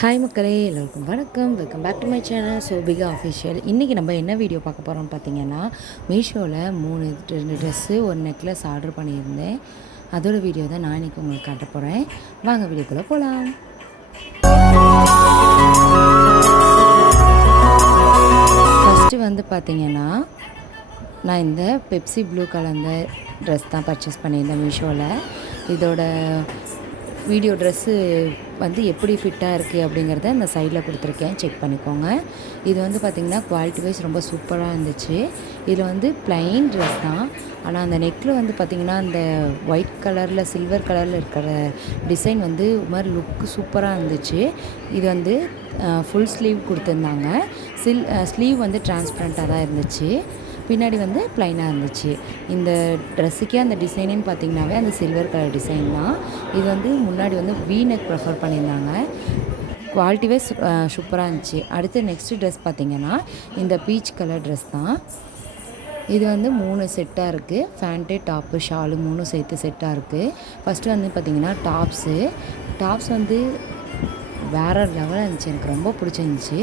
Hi மக்களே, எல்லோருக்கும் வணக்கம். Welcome back to my channel Sobika official. இன்றைக்கி நம்ம என்ன வீடியோ பார்க்க போகிறோம்னு பார்த்தீங்கன்னா, மீஷோவில் 2 ட்ரெஸ்ஸு ஒரு நெக்லஸ் ஆர்டர் பண்ணியிருந்தேன். அதோட வீடியோ தான் நான் இன்றைக்கி உங்களுக்கு காட்ட போகிறேன். வாங்க வீடியோக்குள்ளே போகலாம். ஃபஸ்ட்டு வந்து பார்த்திங்கன்னா, நான் இந்த பெப்சி ப்ளூ கலந்த ட்ரெஸ் தான் பர்ச்சேஸ் பண்ணியிருந்தேன் மீஷோவில். இதோட வீடியோ ட்ரெஸ்ஸு வந்து எப்படி ஃபிட்டாக இருக்குது அப்படிங்கிறத இந்த சைடில் கொடுத்துருக்கேன், செக் பண்ணிக்கோங்க. இது வந்து பார்த்திங்கன்னா குவாலிட்டி வைஸ் ரொம்ப சூப்பராக இருந்துச்சு. இதில் வந்து ப்ளைன் ட்ரெஸ் தான், ஆனால் அந்த நெக்கில் வந்து பார்த்திங்கன்னா அந்த ஒயிட் கலரில் சில்வர் கலரில் இருக்கிற டிசைன் வந்து ஒரு மாதிரி லுக்கு சூப்பராக இருந்துச்சு. இது வந்து ஃபுல் ஸ்லீவ் கொடுத்துருந்தாங்க. ஸ்லீவ் வந்து டிரான்ஸ்பரண்ட்டாக தான் இருந்துச்சு. பின்னாடி வந்து ப்ளைனாக இருந்துச்சு. இந்த ட்ரெஸ்ஸுக்கே அந்த டிசைனுன்னு பார்த்திங்கனாவே அந்த சில்வர் கலர் டிசைன் தான். இது வந்து முன்னாடி வந்து வீ நெக் ப்ரிஃபர் பண்ணியிருந்தாங்க. குவாலிட்டி வைஸ் சூப்பராக இருந்துச்சு. அடுத்து நெக்ஸ்ட்டு ட்ரெஸ் பார்த்திங்கன்னா இந்த பீச் கலர் ட்ரெஸ் தான். இது வந்து 3 செட்டாக இருக்குது. ஃபேண்ட்டு, டாப்பு, ஷாலு 3 சேர்த்து செட்டாக இருக்குது. ஃபஸ்ட்டு வந்து பார்த்திங்கன்னா டாப்ஸ் வந்து வேறு லெவலாக இருந்துச்சு. எனக்கு ரொம்ப பிடிச்சிருந்துச்சி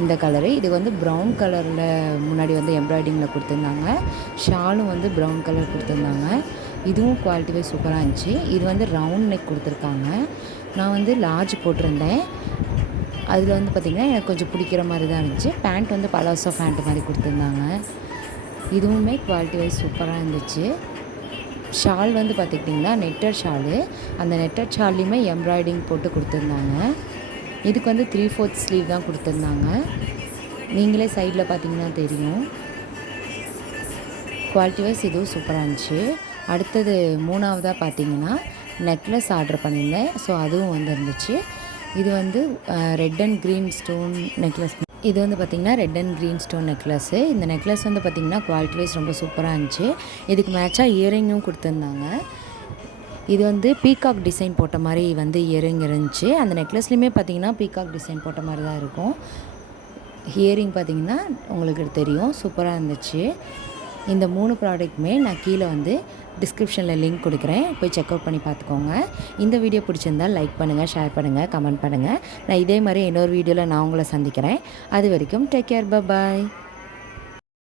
இந்த கலரு. இது வந்து ப்ரௌன் கலரில் முன்னாடி வந்து எம்ப்ராய்டிங்கில் கொடுத்துருந்தாங்க. ஷாலும் வந்து ப்ரௌன் கலர் கொடுத்துருந்தாங்க. இதுவும் குவாலிட்டி வைஸ் சூப்பராக இருந்துச்சு. இது வந்து ரவுண்ட் நெக் கொடுத்துருக்காங்க. நான் வந்து லார்ஜ் போட்டிருந்தேன். அதில் வந்து பார்த்திங்கன்னா எனக்கு கொஞ்சம் பிடிக்கிற மாதிரி தான் இருந்துச்சு. பேண்ட் வந்து பலாசோ பேண்ட் மாதிரி கொடுத்துருந்தாங்க. இதுவுமே குவாலிட்டி வைஸ் சூப்பராக இருந்துச்சு. ஷால் வந்து பார்த்துக்கிட்டிங்கன்னா நெட்டட் ஷாலு. அந்த நெட்டட் ஷால்லையுமே எம்ப்ராய்டிங் போட்டு கொடுத்துருந்தாங்க. இதுக்கு வந்து 3/4 ஸ்லீவ் தான் கொடுத்துருந்தாங்க. நீங்களே சைடில் பார்த்தீங்கன்னா தெரியும். குவாலிட்டி வைஸ் இதுவும் சூப்பராக இருந்துச்சு. அடுத்தது 3ஆவதாக பார்த்தீங்கன்னா நெக்லஸ் ஆர்டர் பண்ணியிருந்தேன். ஸோ அதுவும் வந்து இருந்துச்சு. இது வந்து red and green stone necklace. இது வந்து பார்த்திங்கன்னா red and green stone necklace. இந்த நெக்லஸ் வந்து பார்த்திங்கன்னா குவாலிட்டி வைஸ் ரொம்ப சூப்பராக இருந்துச்சு. இதுக்கு மேட்சாக இயரிங்கும் கொடுத்துருந்தாங்க. இது வந்து பீகாக் டிசைன் போட்ட மாதிரி வந்து இயரிங் இருந்துச்சு. அந்த நெக்லஸ்லேயுமே பார்த்திங்கன்னா பீகாக் டிசைன் போட்ட மாதிரி தான் இருக்கும். இயரிங் பார்த்திங்கன்னா உங்களுக்கு தெரியும், சூப்பராக இருந்துச்சு. இந்த 3 ப்ராடக்ட்டுமே நான் கீழே வந்து டிஸ்கிரிப்ஷனில் லிங்க் கொடுக்குறேன், போய் செக் அவுட் பண்ணி பார்த்துக்கோங்க. இந்த வீடியோ பிடிச்சிருந்தால் லைக் பண்ணுங்கள், ஷேர் பண்ணுங்கள், கமெண்ட் பண்ணுங்கள். நான் இதே மாதிரி இன்னொரு வீடியோவில் நான் உங்களை சந்திக்கிறேன். அது வரைக்கும் டேக் கேர், பாய்.